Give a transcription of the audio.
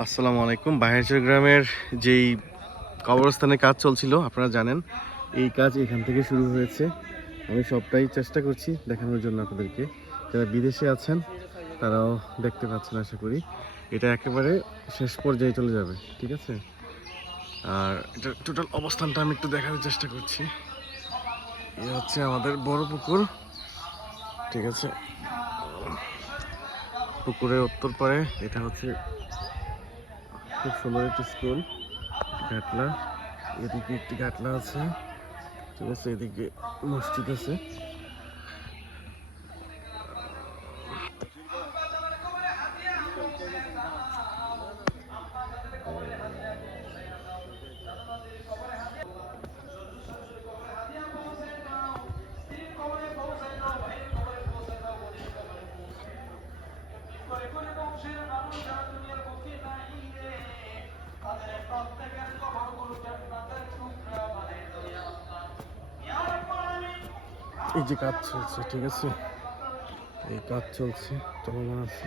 আসসালামু আলাইকুম। বাহেরচর গ্রামের যেই কবরস্থানে কাজ চলছিল আপনারা জানেন, এই কাজ এখান থেকে শুরু হয়েছে। আমি সবটাই চেষ্টা করছি দেখানোর জন্য আপনাদেরকে। যারা বিদেশে আছেন তারাও দেখতে পাচ্ছেন আশা করি। এটা একেবারে শেষ পর্যায়ে চলে যাবে, ঠিক আছে? আর এটা টোটাল অবস্থানটা আমি একটু দেখানোর চেষ্টা করছি। এ হচ্ছে আমাদের বড় পুকুর, ঠিক আছে? পুকুরের উত্তর পারে এটা হচ্ছে খুব সুন্দর একটি স্কুল, ঘাটলা। এদিকে একটি ঘাটলা আছে, ঠিক আছে? এদিকে মসজিদ আছে। এই যে কাজ চলছে, ঠিক আছে? এই কাজ চলছে, চলমান আছে।